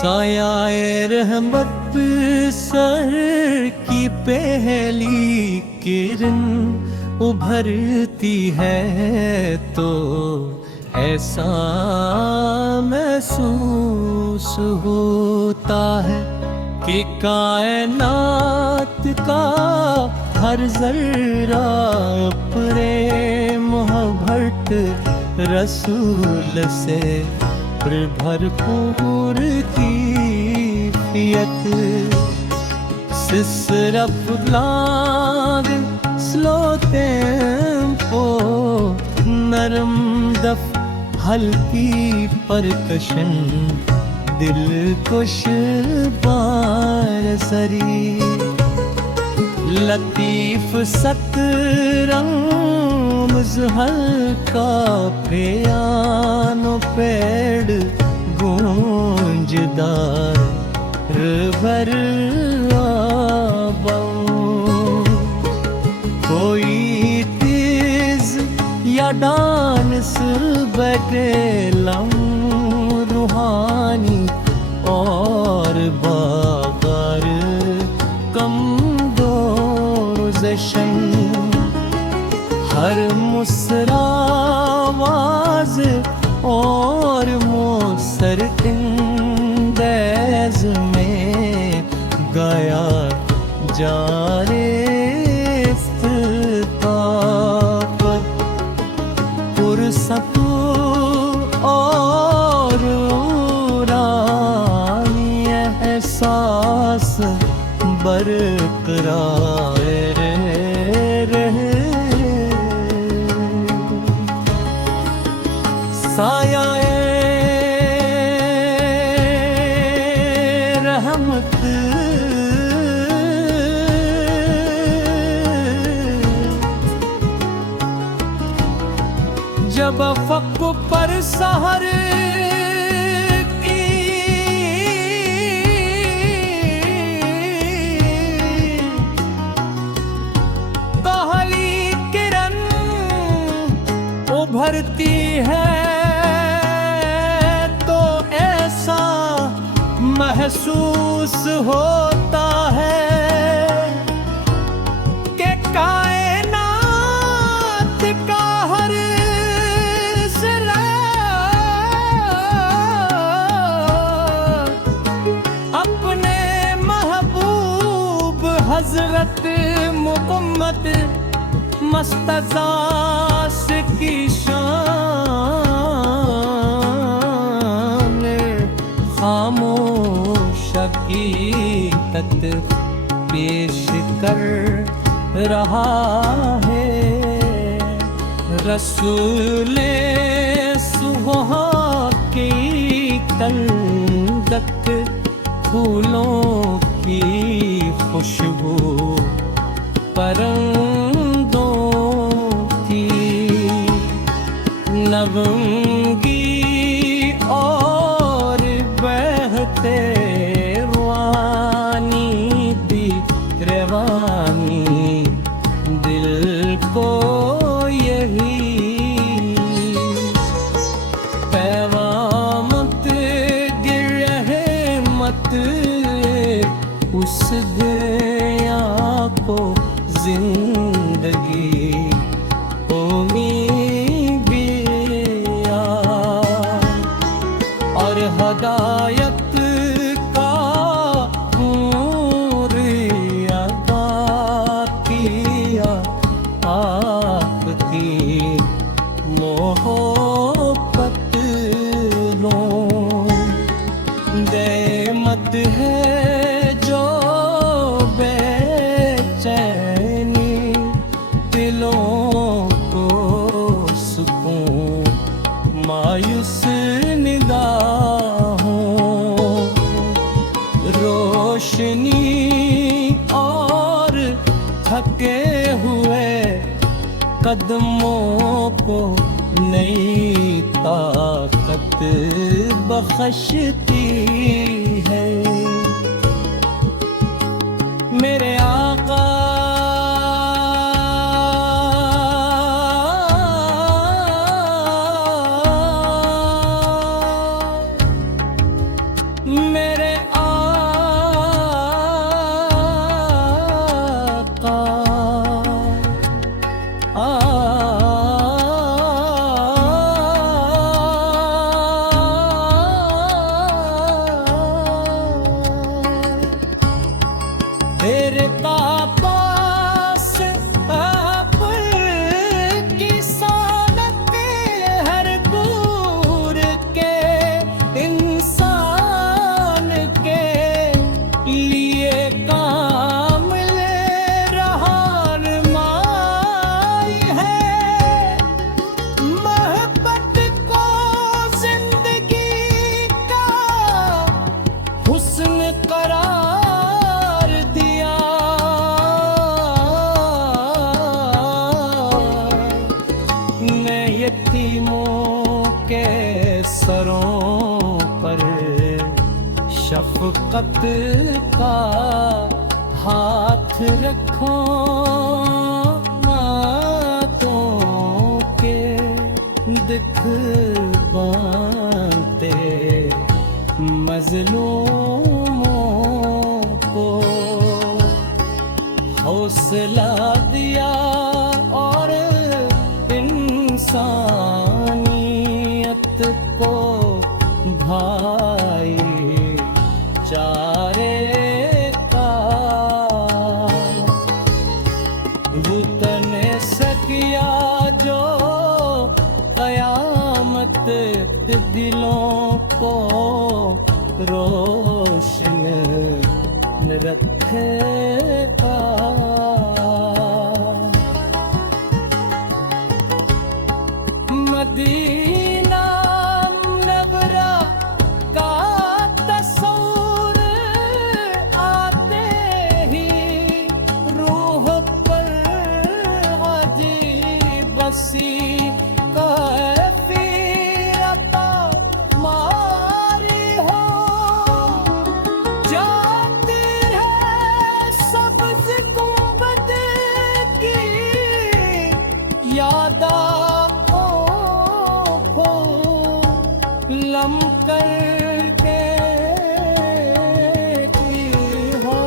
सायाए रहमत सर की पहली किरण उभरती है तो ऐसा महसूस होता है कि कायनात का हर जर्रा प्रेम मोहब्बत रसूल से भरपूर कैफियत सिर्फ ब्लाग स्लो टेम्पो नरम दफ हल्की परकशन दिल कुश बारसरी लतीफ सतरंग हल्का पियानो पेड़ गूंजदार भर कोई तेज या डांस बगेलम रूहानी और बागर कम दोज़शन हर मुस्रावाज और मोसर इंदेज में गाया जा रे पुरसतू और रानी एहसास बरकरार रहे सायाए रहमत जब अफ़क़ पर सहर की पहली किरण उभरती है तो ऐसा महसूस होता है कि कायनात का हर हज़रत मुक़म्मत मस्तज़ास की शान खामोश हकीकत पेश कर रहा है रसूले सुहा की तंदक फूलों की खुशबू परंदों की नवंगी और बहते वानी भी रवानी दिल को यही पैगामत गिरहे मत उस दया को जिंदगी उम्मीदिया और हदायत का पूरिया किया आपकी मोहब्बत लो दे मत है मायूस निगाहों रोशनी और थके हुए कदमों को नई ताकत बख्शती है मेरे आका मेरे सरों पर शफकत का हाथ रखो, मातों के दिख बांधते मजलूमों को हौसला दिया और इंसानियत को भाई चारे का तने सकिया जो कयामत दिलों को रोशन रखेगा। मदीना मुनव्वरा का तस्वुर आते ही रूह पर अजीब सी कैफियत मारी हो जाती है सब्ज़ गुंबद की याद लम करके हो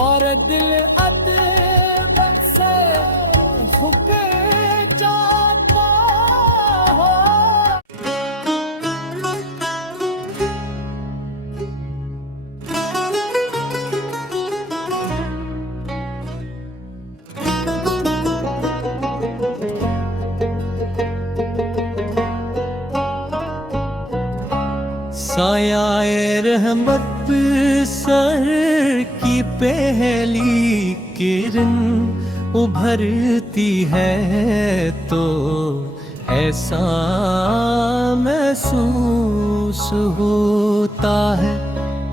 और दिल अदब से झुक जाता हो। सायाए रहमत सर की पहली किरण उभरती है तो ऐसा महसूस होता है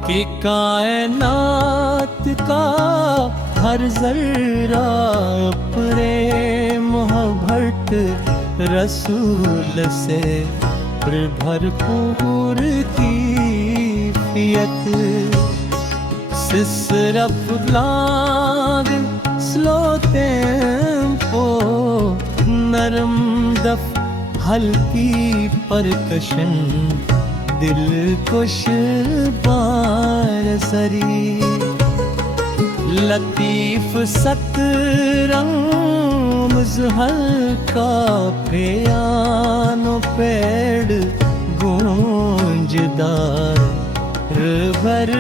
कि कायनात का हर जर्रा प्रेम मोहब्बत रसूल से भरपूर कैफियत सिसरफ ब्लाग स्लो टेम्पो नरम दफ हल्की परकशन दिलकुश बारसरी लतीफ सतरंग हल्का पियानो पेड़ गूंजदार भर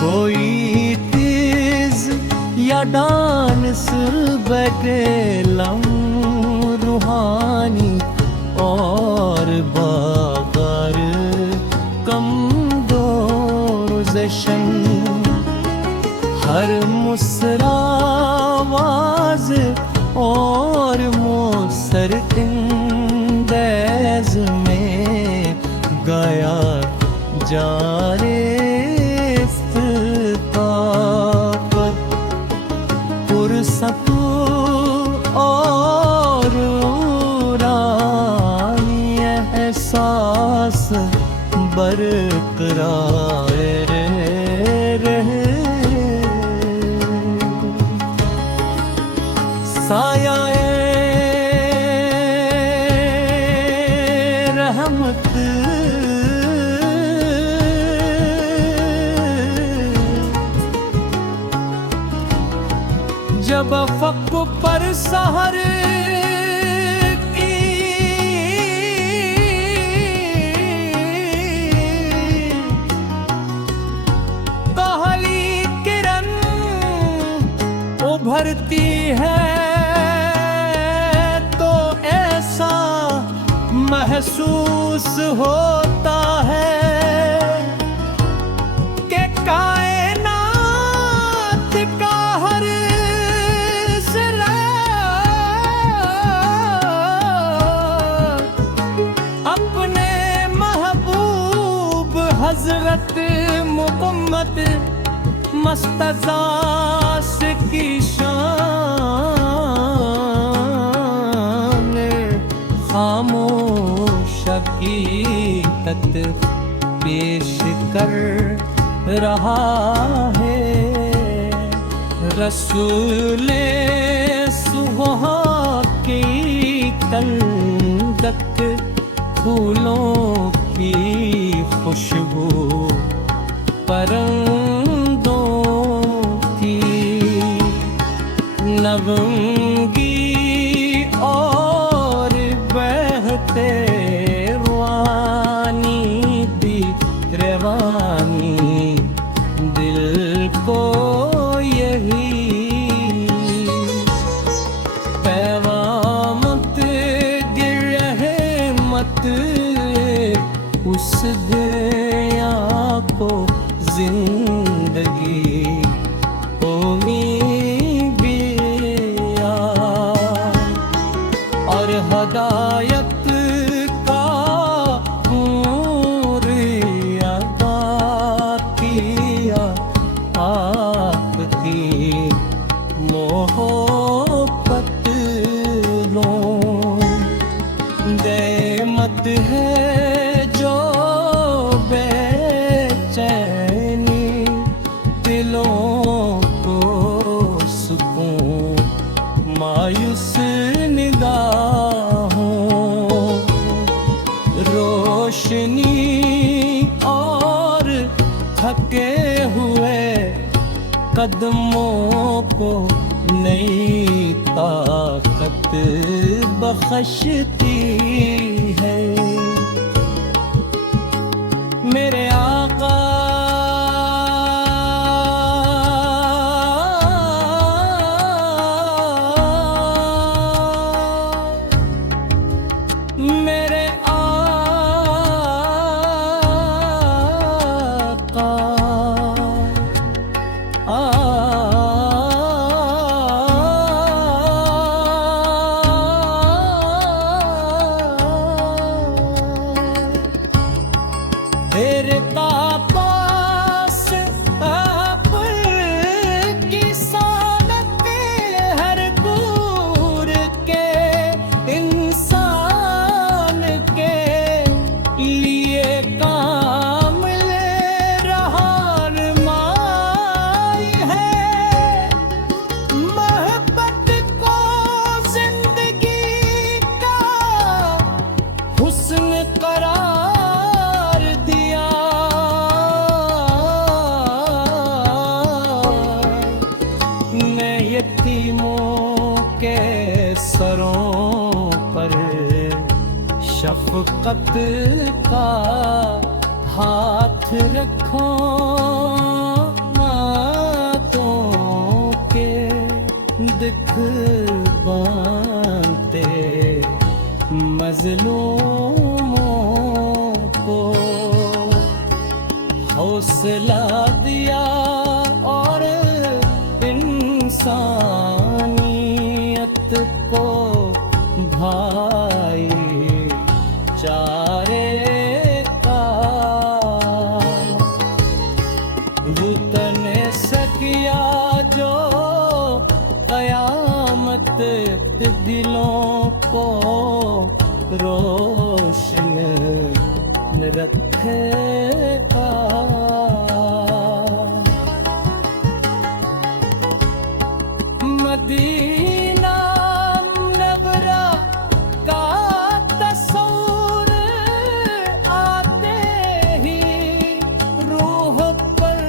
कोई तेज या डांस बगेलम रूहानी और बागर कम दोज़शन हर मुस्रावाज और मोसर इंदेज में गाया जा रे पुरसतू और रानी एहसास बरकरार रहे सायाए रहमत जब अफ़क़ पर सहर की पहली किरण उभरती है तो ऐसा महसूस होता है कि कायनात का हर हज़रत मुहम्मद मुस्तज़ा की शान हकीकत पेश कर रहा है। रसूले सुबह की तलदक फूलों की खुशबू परंदों की, नवंगी और बहते रूहानी भी रवानी दिल को यही पैगामत गिरहे मत उस दुनिया को जिंदगी उम्मीद और हदायत का नूर अता किया आपकी मोहब्बत लो। देमत है जो बेचैनी दिलों को सुकून मायूस निगाहों, रोशनी और थके हुए कदमों को नई ताकत बख्शती है। मेरे आका मेरे आका तेरे पास आप की सानत हर दूर के इंसान के लिए कामिल रहनुमाई है। मोहब्बत को जिंदगी का हुस्न करार दिया। ने यतीमों के सरों पर शफकत का हाथ रखो, मातों के दिख बांधते मजलूमों को हौसला दिया और इंसानियत को भाई चारे का बुतने सकिया जो कयामत दिलों को रोशन रखेगा। मदीना मुनव्वरा का तस्वुर आते ही रूह पर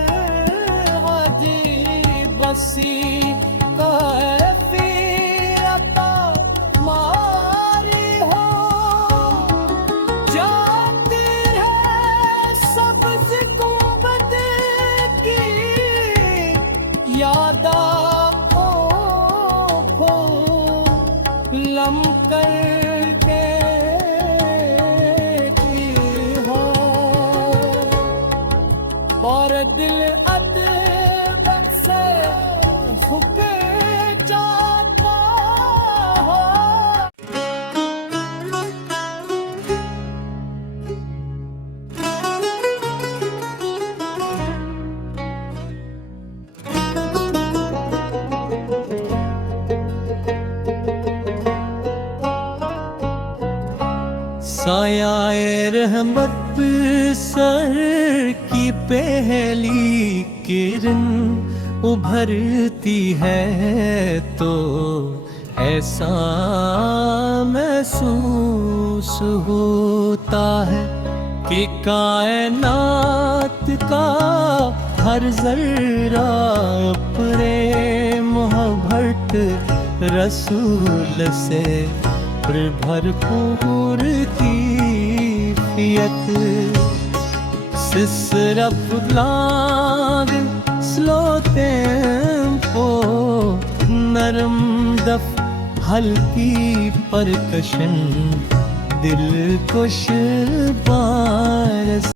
अजीब सी कैफियत मारी हो जाती है। सब्ज़ गुंबद की याद लम करके हो और दिल अदब से झुक जाता हो। साया-ए रहमत जब सर की पहली किरण उभरती है तो ऐसा महसूस होता है कि कायनात का हर जर्रा अपने मोहब्बत रसूल से भरपूर कैफियत सिसरफ ब्लाग स्लो टेम्पो नरम दफ हल्की परकशन दिल कुश बारस